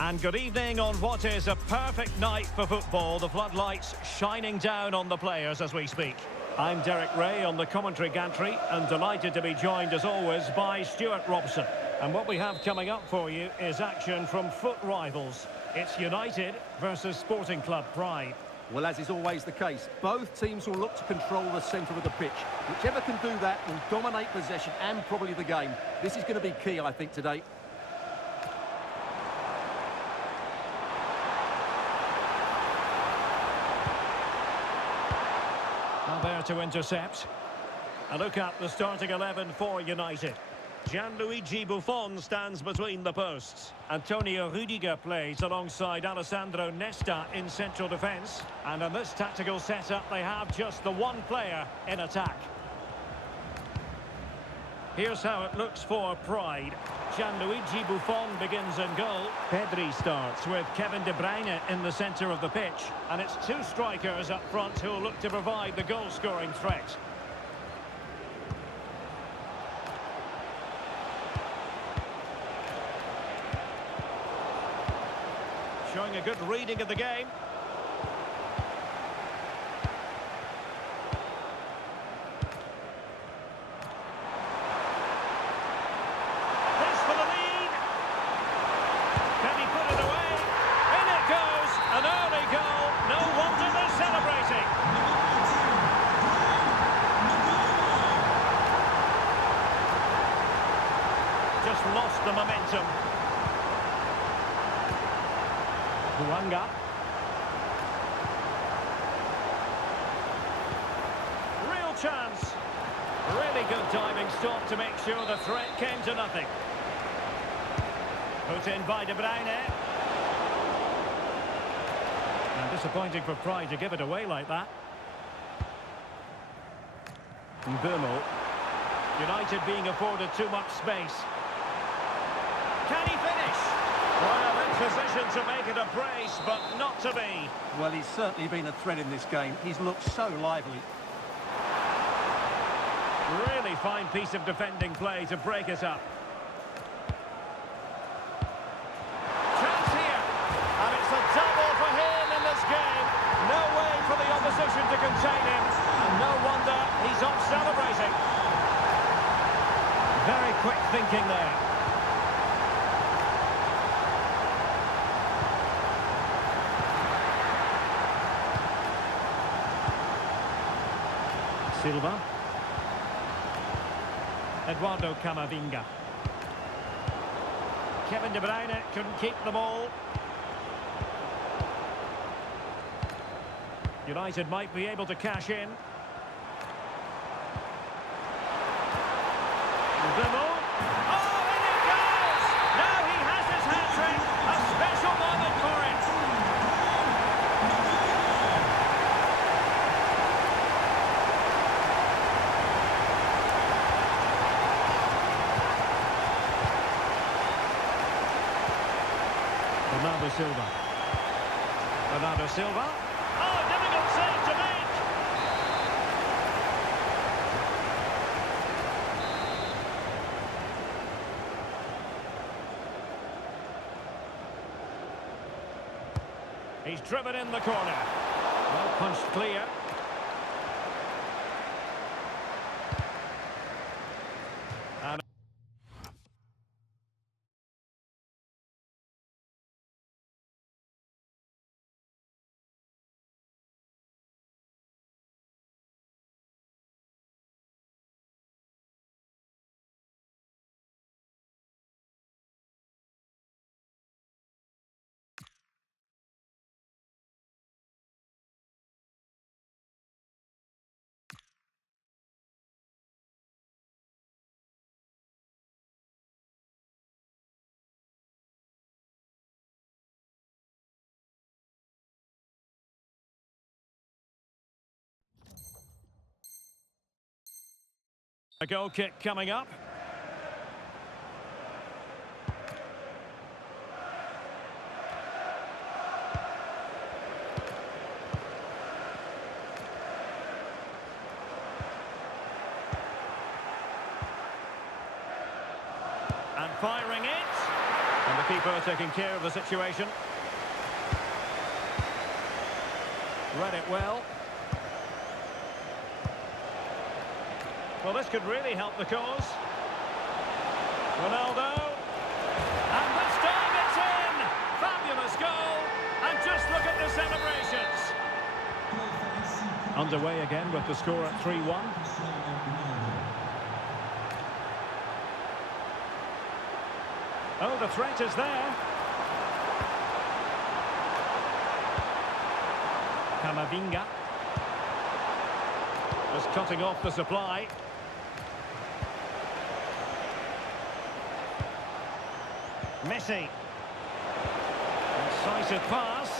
And good evening on what is a perfect night for football. The floodlights shining down on the players as we speak. I'm Derek Ray on the commentary gantry and delighted to be joined as always by Stuart Robson. And what we have coming up for you is action from foot rivals. It's United versus Sporting Club Pride. Well, as is always the case, both teams will look to control the centre of the pitch. Whichever can do that will dominate possession and probably the game. This is going to be key, I think, today. There to intercept. A look at the starting 11 for United. Gianluigi Buffon stands between the posts. Antonio Rudiger plays alongside Alessandro Nesta in central defence. And in this tactical setup, they have just the one player in attack. Here's how it looks for Pride. Gianluigi Buffon begins in goal. Pedri starts with Kevin De Bruyne in the centre of the pitch. And it's two strikers up front who will look to provide the goal-scoring threat. Showing a good reading of the game. This for the lead. Can he put it away? In it goes. An early goal. No wonder they're celebrating. Just lost the momentum. Hwanga. Real chance. Really good diving stop to make sure the threat came to nothing. Put in by De Bruyne. And disappointing for Pride to give it away like that. Mbeumo. United being afforded too much space. Can he finish? Well, in position to make it a brace, but not to be. Well, he's certainly been a threat in this game. He's looked so lively. Really fine piece of defending play to break it up. Chance here. And it's a double for him in this game. No way for the opposition to contain him. And no wonder he's off celebrating. Very quick thinking there. Silva. Eduardo Camavinga. Kevin De Bruyne couldn't keep the ball. United might be able to cash in. Mbeumo. Oh, in it goes! Now he has his hat-trick. A special moment for it. Bernardo Silva. Bernardo Silva. Oh, difficult save to make. He's driven in the corner. Well punched clear. And a goal kick coming up. And firing it. And the keeper taking care of the situation. Read it well. Well, this could really help the cause. Ronaldo. And this time it's in! Fabulous goal. And just look at the celebrations. Underway again with the score at 3-1. Oh, the threat is there. Camavinga. Just cutting off the supply. Messi. Incisive pass.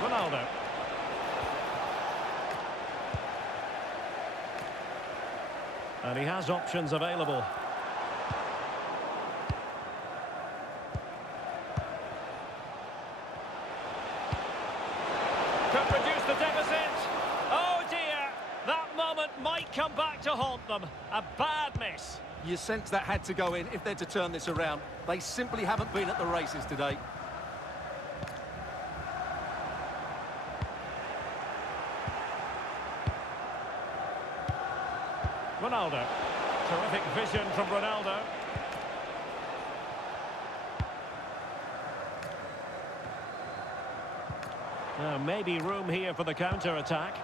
Ronaldo. And he has options available. Could produce the deficit. Oh dear, that moment might come back to haunt them. A bad miss. You sense that had to go in if they're to turn this around. They simply haven't been at the races today. Ronaldo. Terrific vision from Ronaldo. Now, maybe room here for the counter-attack.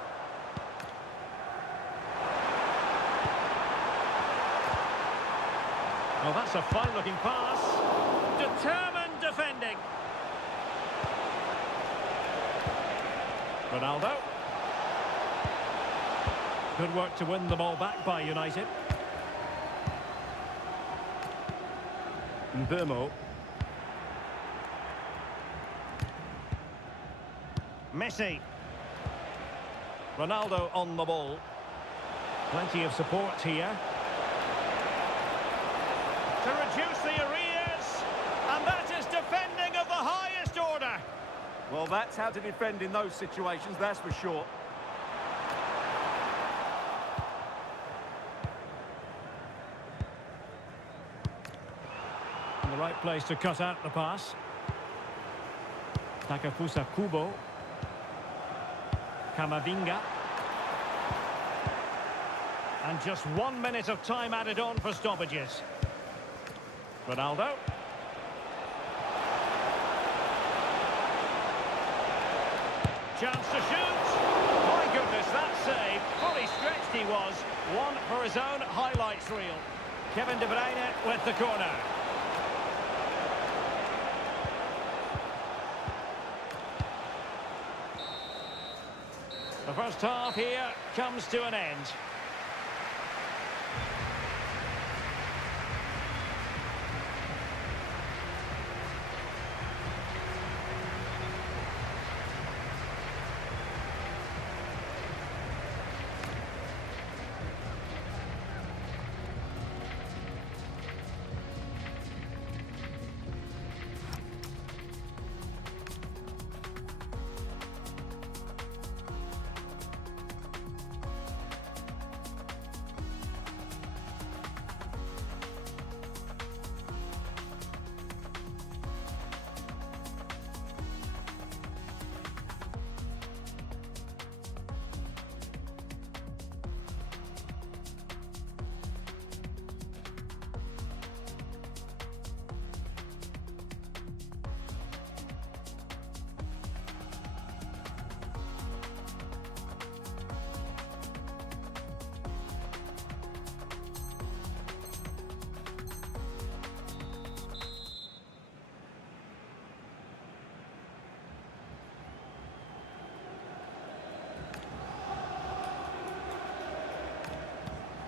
Oh, that's a fine-looking pass. Determined defending. Ronaldo. Good work to win the ball back by United. Mbeumo. Messi. Ronaldo on the ball. Plenty of support here. To reduce the arrears. And that is defending of the highest order. Well, that's how to defend in those situations, that's for sure. In the right place to cut out the pass. Takefusa Kubo. Camavinga. And just 1 minute of time added on for stoppages. Ronaldo. Chance to shoot. My goodness, that save. Fully stretched he was. One for his own highlights reel. Kevin De Bruyne with the corner. The first half here comes to an end.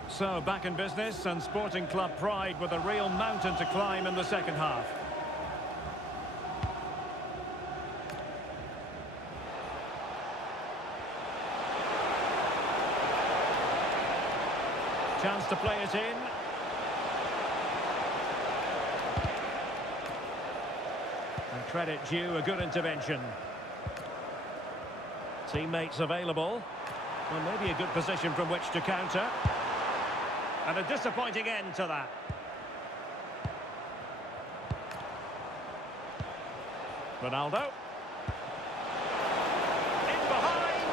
So, back in business, and Sporting Club Pride with a real mountain to climb in the second half. Chance to play it in. And credit due, a good intervention. Teammates available. Well, maybe a good position from which to counter. And a disappointing end to that. Ronaldo. In behind.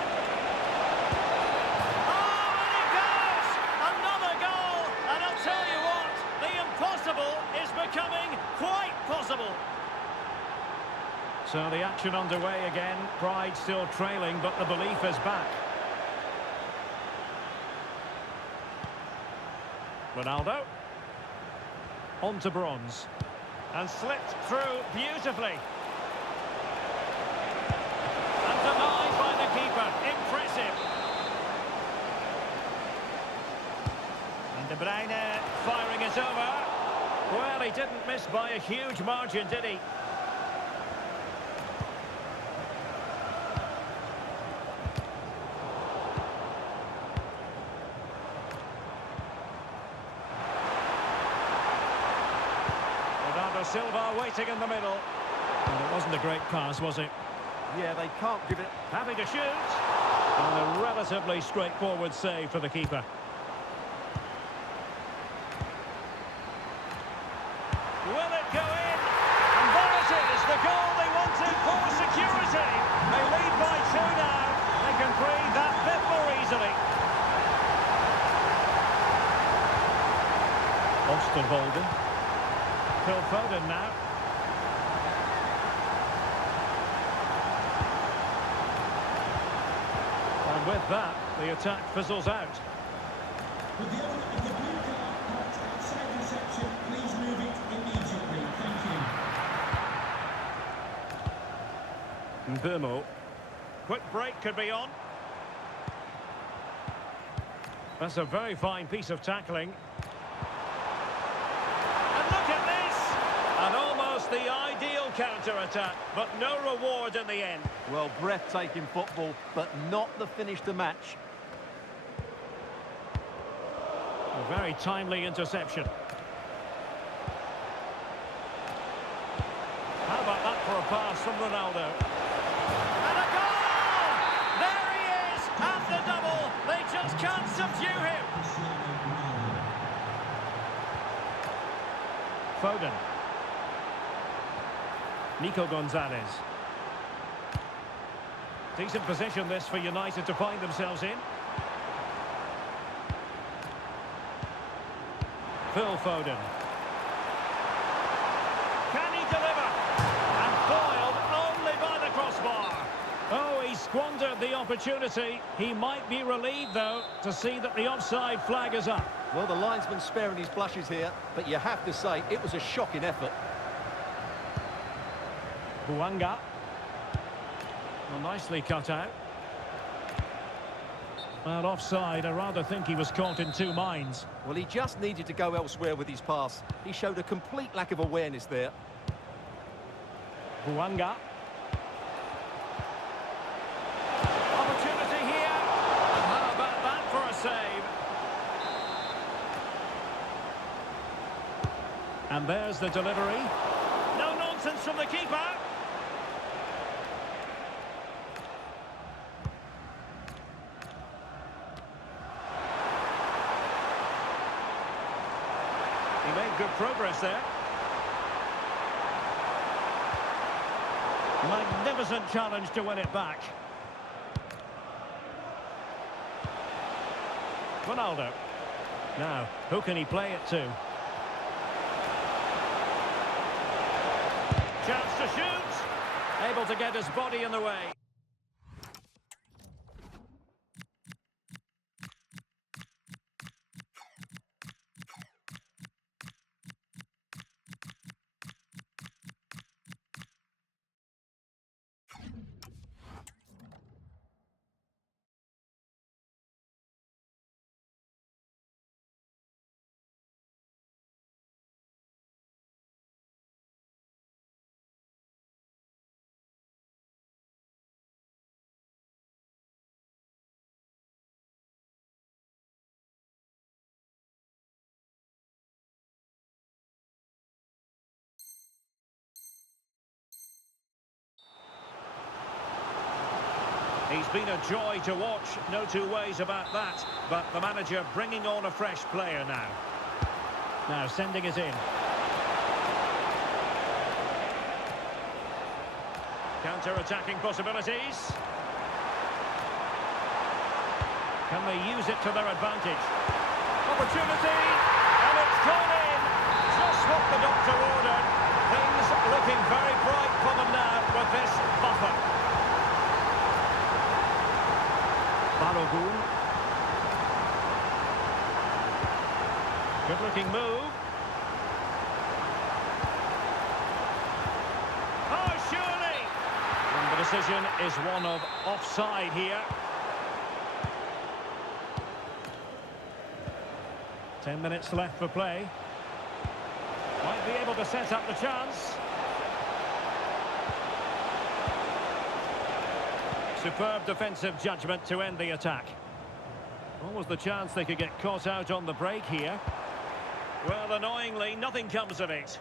Oh, and it goes! Another goal! And I'll tell you what, the impossible is becoming quite possible. So the action underway again. Pride still trailing, but the belief is back. Ronaldo. On to Bronze. And slipped through beautifully. And denied by the keeper. Impressive. And De Bruyne firing it over. Well, he didn't miss by a huge margin, did he? Silva waiting in the middle. And it wasn't a great pass, was it? Yeah, they can't give it. Happy to shoot. And a relatively straightforward save for the keeper. Will it go in? And there it is, the goal they wanted for security. They lead by 2 now. They can breathe that bit more easily. Osterwolde. Phil Foden now. And with that, the attack fizzles out. With the owner of the blue card marked outside reception, please move it immediately. Thank you. Mbeumo. Quick break could be on. That's a very fine piece of tackling. And almost the ideal counter-attack, but no reward in the end. Well, breathtaking football, but not the finish to match. A very timely interception. How about that for a pass from Ronaldo? And a goal! There he is, at the double. They just can't subdue him. Foden. Nico Gonzalez. Decent position this for United to find themselves in. Phil Foden. Can he deliver? And foiled only by the crossbar. Oh, he squandered the opportunity. He might be relieved, though, to see that the offside flag is up. Well, the linesman's sparing his blushes here, but you have to say it was a shocking effort. Bouanga. Well, nicely cut out. Well, offside, I rather think he was caught in 2 minds. Well, he just needed to go elsewhere with his pass. He showed a complete lack of awareness there. Bouanga. Opportunity here. How about that for a save? And there's the delivery. No nonsense from the keeper. He made good progress there. Magnificent challenge to win it back. Ronaldo. Now, who can he play it to? Chance to shoot. Able to get his body in the way. He's been a joy to watch, no two ways about that. But the manager bringing on a fresh player now. Now sending it in. Counter-attacking possibilities. Can they use it to their advantage? Opportunity, and it's gone in. Just what the doctor ordered. Things looking very bright for them now with this buffer. Balogun. Good-looking move. Oh, surely! And the decision is one of offside here. 10 minutes left for play. Might be able to set up the chance. Superb defensive judgment to end the attack. What was the chance they could get caught out on the break here? Well, annoyingly, nothing comes of it.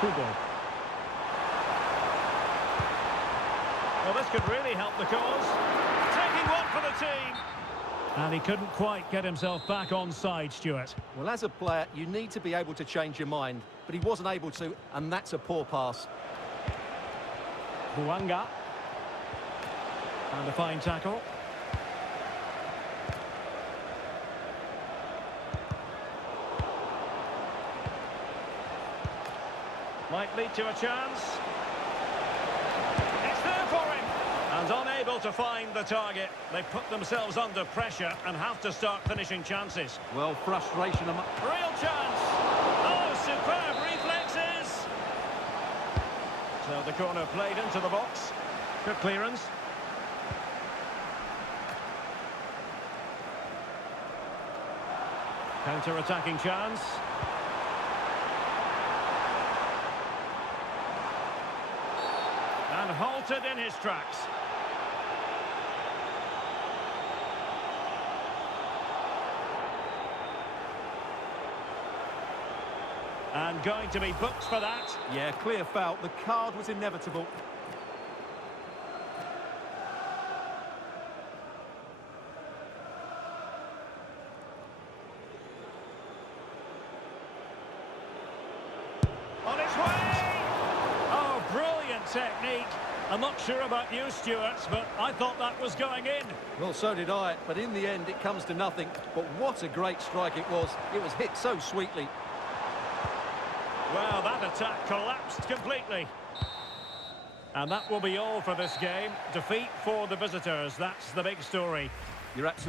Kubo. Well, this could really help the cause. Taking one for the team. And he couldn't quite get himself back on side, Stuart. Well, as a player, you need to be able to change your mind, but he wasn't able to, and that's a poor pass. Buanga. And a fine tackle. Might lead to a chance. It's there for him. And unable to find the target. They put themselves under pressure and have to start finishing chances. Well, frustration. Real chance. Oh, superb reflexes. So the corner played into the box. Good clearance. Counter-attacking chance. And halted in his tracks. And going to be booked for that. Yeah, clear foul. The card was inevitable. On its way! Oh, brilliant technique. I'm not sure about you, Stuart, but I thought that was going in. Well, so did I, but in the end it comes to nothing. But what a great strike it was. It was hit so sweetly. Well, that attack collapsed completely. And that will be all for this game. Defeat for the visitors. That's the big story. You're absolutely